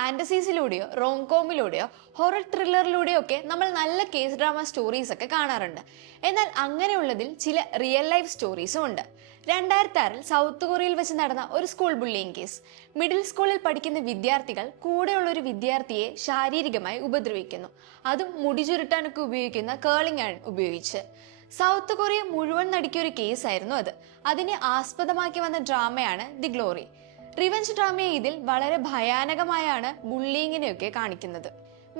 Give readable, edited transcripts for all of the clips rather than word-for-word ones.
ഫാന്റസീസിലൂടെയോ റോംകോമിലൂടെയോ horror ത്രില്ലറിലൂടെയോ ഒക്കെ നമ്മൾ നല്ല കേസ് ഡ്രാമ സ്റ്റോറീസ് ഒക്കെ കാണാറുണ്ട്. എന്നാൽ അങ്ങനെയുള്ളതിൽ ചില റിയൽ ലൈഫ് സ്റ്റോറീസും ഉണ്ട്. 2006 സൗത്ത് കൊറിയയിൽ വെച്ച് നടന്ന ഒരു സ്കൂൾ ബുള്ളിയിങ് കേസ്. മിഡിൽ സ്കൂളിൽ പഠിക്കുന്ന വിദ്യാർത്ഥികൾ കൂടെയുള്ള ഒരു വിദ്യാർത്ഥിയെ ശാരീരികമായി ഉപദ്രവിക്കുന്നു. അതും മുടി ചുരുട്ടാനൊക്കെ ഉപയോഗിക്കുന്ന കേളിംഗ് അയൺ ഉപയോഗിച്ച്. സൗത്ത് കൊറിയ മുഴുവൻ നടുക്കിയ ഒരു കേസായിരുന്നു അത്. അതിനെ ആസ്പദമാക്കി വന്ന ഡ്രാമയാണ് ദി ഗ്ലോറി. റിവെഞ്ച് ഡ്രാമയെ ഇതിൽ വളരെ ഭയാനകമായാണ് ബുള്ളിങ്ങിനെയൊക്കെ കാണിക്കുന്നത്.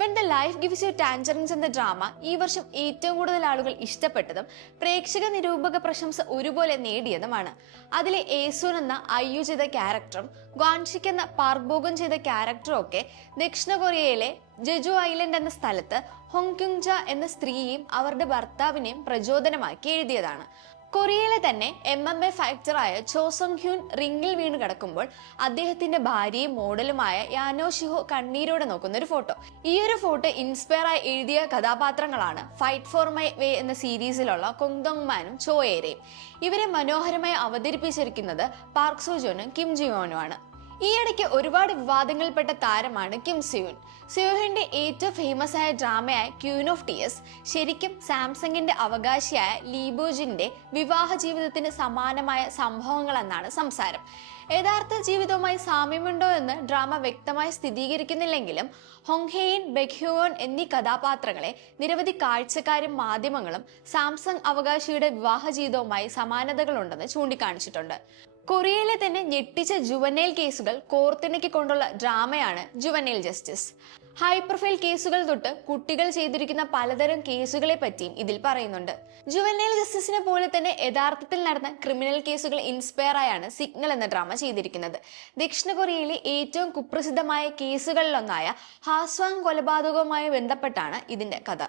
When the life gives you tangerines എന്ന ഡ്രാമ ഈ വർഷം ഏറ്റവും കൂടുതൽ ആളുകൾ ഇഷ്ടപ്പെട്ടതും പ്രേക്ഷക നിരൂപക പ്രശംസ ഒരുപോലെ നേടിയതുമാണ്. അതിലെ ഏസുൻ എന്ന ഐയു ചെയ്ത ക്യാരക്ടറും ഗ്വാൻഷിക് എന്ന പാർക്ബോഗൻ ചെയ്ത ക്യാരക്ടറും ഒക്കെ ദക്ഷിണ കൊറിയയിലെ ജെജു ഐലൻഡ് എന്ന സ്ഥലത്ത് ഹോങ്ക്യുങ്ജ എന്ന സ്ത്രീയെയും അവരുടെ ഭർത്താവിനെയും പ്രചോദനമാക്കി എഴുതിയതാണ്. കൊറിയയിലെ തന്നെ MMA ഫാക്ടറായ ചോ സങ് ഹ്യൂൻ റിംഗിൽ വീണ് കിടക്കുമ്പോൾ അദ്ദേഹത്തിന്റെ ഭാര്യയും മോഡലുമായ യാനോ ഷിഹോ കണ്ണീരോടെ നോക്കുന്ന ഒരു ഫോട്ടോ. ഈ ഒരു ഫോട്ടോ ഇൻസ്പയർ ആയി എഴുതിയ കഥാപാത്രങ്ങളാണ് ഫൈറ്റ് ഫോർ മൈ വേ എന്ന സീരീസിലുള്ള കൊങ് ദോങ് മാനും ചോ ഏരയും. ഇവരെ മനോഹരമായി അവതരിപ്പിച്ചിരിക്കുന്നത് പാർക്ക് സോ ജോനും കിം ജിയോനുമാണ്. ഈയിടയ്ക്ക് ഒരുപാട് വിവാദങ്ങളിൽപ്പെട്ട താരമാണ് കിം സിയൂൻ. സിയൂഹിന്റെ ഏറ്റവും ഫേമസ് ആയ ഡ്രാമയായ ക്യൂൻ ഓഫ് ടിയേഴ്സ് ശരിക്കും സാംസങ്ങിന്റെ അവകാശിയായ ലീബോജിന്റെ വിവാഹ ജീവിതത്തിന് സമാനമായ സംഭവങ്ങൾ എന്നാണ് സംസാരം. യഥാർത്ഥ ജീവിതവുമായി സാമ്യമുണ്ടോ എന്ന് ഡ്രാമ വ്യക്തമായി സ്ഥിരീകരിക്കുന്നില്ലെങ്കിലും ഹോങ്ഹെയിൻ, ബെക്ഹ്യോൻ എന്നീ കഥാപാത്രങ്ങളെ നിരവധി കാഴ്ചക്കാരും മാധ്യമങ്ങളും സാംസങ് അവകാശിയുടെ വിവാഹ ജീവിതവുമായി സമാനതകളുണ്ടെന്ന് ചൂണ്ടിക്കാണിച്ചിട്ടുണ്ട്. കൊറിയയിലെ തന്നെ ഞെട്ടിച്ച ജുവനൈൽ കേസുകൾ കോർത്തിണക്കിക്കൊണ്ടുള്ള ഡ്രാമയാണ് ജുവനൈൽ ജസ്റ്റിസ്. ഹൈ പ്രൊഫൈൽ കേസുകൾ തൊട്ട് കുട്ടികൾ ചെയ്തിരിക്കുന്ന പലതരം കേസുകളെ പറ്റിയും ഇതിൽ പറയുന്നുണ്ട്. ജുവനൈൽ ജസ്റ്റിസിനെ പോലെ തന്നെ യഥാർത്ഥത്തിൽ നടന്ന ക്രിമിനൽ കേസുകൾ ഇൻസ്പയർ ആയാണ് സിഗ്നൽ എന്ന ഡ്രാമ ചെയ്തിരിക്കുന്നത്. ദക്ഷിണ കൊറിയയിലെ ഏറ്റവും കുപ്രസിദ്ധമായ കേസുകളിലൊന്നായ ഹാസ്വാങ് കൊലപാതകവുമായി ബന്ധപ്പെട്ടാണ് ഇതിന്റെ കഥ.